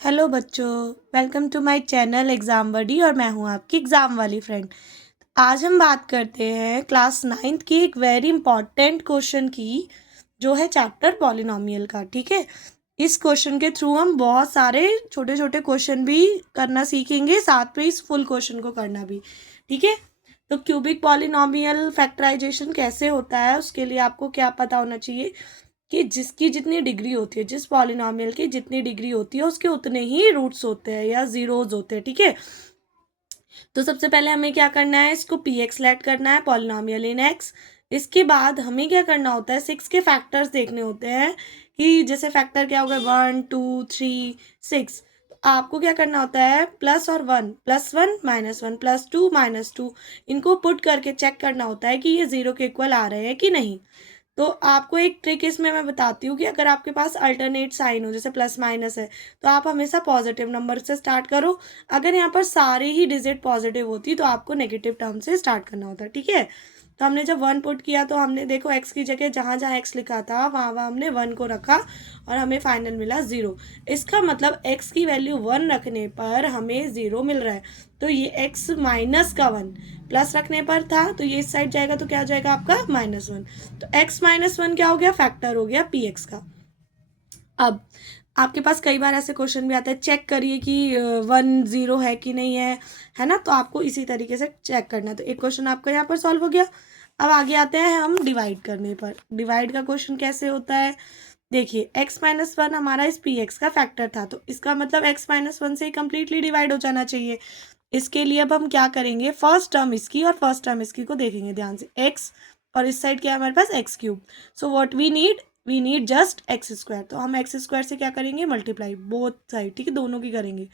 Hello बच्चों, welcome to my channel exam buddy और मैं हूं आपकी एग्ज़ाम वाली फ्रेंड। आज हम बात करते हैं क्लास 9th की एक वेरी इंपॉर्टेंट क्वेश्चन की, जो है चैप्टर पॉलिनोमियल का। ठीक है, इस क्वेश्चन के थ्रू हम बहुत सारे छोटे छोटे क्वेश्चन भी करना सीखेंगे, साथ में इस फुल क्वेश्चन को करना भी। ठीक है, तो क्यूबिक पॉलिनोमियल फैक्टराइजेशन कैसे होता है, उसके लिए आपको क्या पता होना चाहिए कि जिसकी जितनी डिग्री होती है, जिस पॉलिनोमियल की जितनी डिग्री होती है उसके उतने ही रूट्स होते हैं या जीरोज होते हैं। ठीक है, तो सबसे पहले हमें क्या करना है, इसको पी एक्स लेट करना है, पॉलिनोमियल इन एक्स। इसके बाद हमें क्या करना होता है, 6 के फैक्टर्स देखने होते हैं कि जैसे फैक्टर क्या होगा, 1 2 3 6। आपको क्या करना होता है, प्लस और वन, +1 -1 +2 -2, इनको पुट करके चेक करना होता है कि ये जीरो के इक्वल आ रहे हैं कि नहीं। तो आपको एक ट्रिक इसमें मैं बताती हूँ कि अगर आपके पास अल्टरनेट साइन हो, जैसे प्लस माइनस है, तो आप हमेशा पॉजिटिव नंबर से स्टार्ट करो। अगर यहाँ पर सारे ही डिजिट पॉजिटिव होती तो आपको नेगेटिव टर्म से स्टार्ट करना होता है। ठीक है, तो हमने जब 1 पुट किया तो हमने देखो एक्स की जगह जहाँ जहाँ एक्स लिखा था वहाँ वहाँ हमने 1 को रखा और हमें फाइनल मिला 0। इसका मतलब एक्स की वैल्यू 1 रखने पर हमें 0 मिल रहा है। तो ये एक्स माइनस का 1 प्लस रखने पर था, तो ये इस साइड जाएगा तो क्या हो जाएगा आपका -1। तो x -1 क्या हो गया, फैक्टर हो गया पी एक्स का। अब आपके पास कई बार ऐसे क्वेश्चन भी आते हैं, चेक करिए कि 1 0 है कि नहीं है ना। तो आपको इसी तरीके से चेक करना है। तो एक क्वेश्चन आपका यहाँ पर सॉल्व हो गया। अब आगे आते हैं हम डिवाइड करने पर। डिवाइड का क्वेश्चन कैसे होता है, देखिए x -1 हमारा इस पी एक्स का फैक्टर था, तो इसका मतलब x -1 से कंप्लीटली डिवाइड हो जाना चाहिए। इसके लिए अब हम क्या करेंगे, फर्स्ट टर्म इसकी और फर्स्ट टर्म इसकी को देखेंगे ध्यान से, x और इस साइड क्या है हमारे पास x3। So what we need just x²। तो हम x² से क्या करेंगे, मल्टीप्लाई बोथ साइड। ठीक है, दोनों की करेंगे।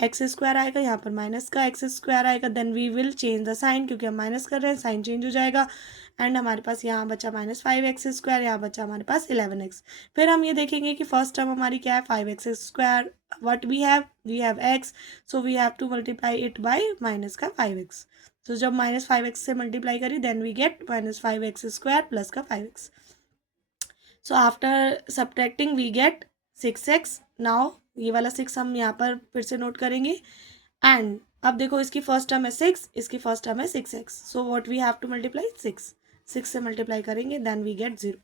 x² आएगा, यहाँ पर माइनस का x² आएगा, then we will change the sign, क्योंकि हम माइनस कर रहे हैं, साइन चेंज हो जाएगा। एंड हमारे पास यहाँ बचा -5x², यहाँ बचा हमारे पास 11x। फिर हम ये देखेंगे कि फर्स्ट टर्म हमारी क्या है, 5x²। What we have x, so we have to multiply it by minus का 5x। तो जब -5x से मल्टीप्लाई करी, then we gate -5x² plus का 5x। So after subtracting we get 6x। Now ये वाला 6 हम यहाँ पर फिर से नोट करेंगे। एंड अब देखो, इसकी फर्स्ट टर्म है 6, इसकी फर्स्ट टर्म है 6x। So what we have to multiply 6 से मल्टीप्लाई करेंगे, then we get 0।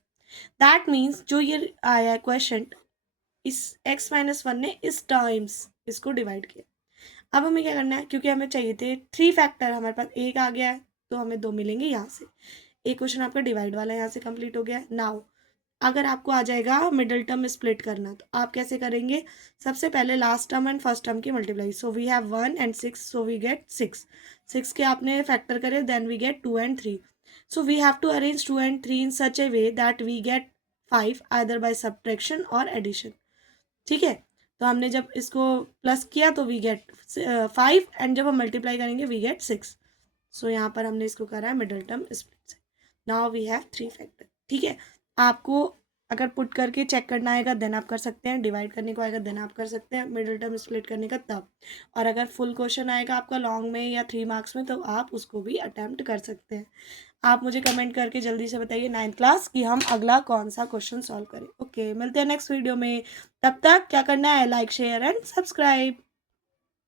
That means जो ये आया है क्वेश्चन, इस x -1 ने इस टर्म्स इसको डिवाइड किया। अब हमें क्या करना है, क्योंकि हमें चाहिए थे 3 फैक्टर, हमारे पास एक आ गया है तो हमें 2 मिलेंगे यहाँ से। एक क्वेश्चन आपका डिवाइड वाला यहाँ से कंप्लीट हो गया है। नाउ अगर आपको आ जाएगा मिडिल टर्म स्प्लिट करना, तो आप कैसे करेंगे, सबसे पहले last term and first term की multiply. So we have 1 and 6, so we get 6 के आपने फैक्टर करे, then we get 2 and 3। So we have to arrange 2 and 3 in such a way that we get 5 either by subtraction और addition. ठीक है, तो हमने जब इसको प्लस किया तो वी गेट 5, एंड जब हम मल्टीप्लाई करेंगे वी गेट 6। सो यहाँ पर हमने इसको करा है मिडिल टर्म स्प्लिट से। Now we have 3 factor. ठीक है, आपको अगर पुट करके चेक करना आएगा देन आप कर सकते हैं, डिवाइड करने को आएगा देन आप कर सकते हैं, मिडिल टर्म स्प्लिट करने का तब। और अगर फुल क्वेश्चन आएगा आपका लॉन्ग में या 3 मार्क्स में, तो आप उसको भी अटैम्प्ट कर सकते हैं। आप मुझे कमेंट करके जल्दी से बताइए 9th क्लास कि हम अगला कौन सा क्वेश्चन सॉल्व करें। ओके, मिलते हैं नेक्स्ट वीडियो में। तब तक क्या करना है, लाइक शेयर एंड सब्सक्राइब।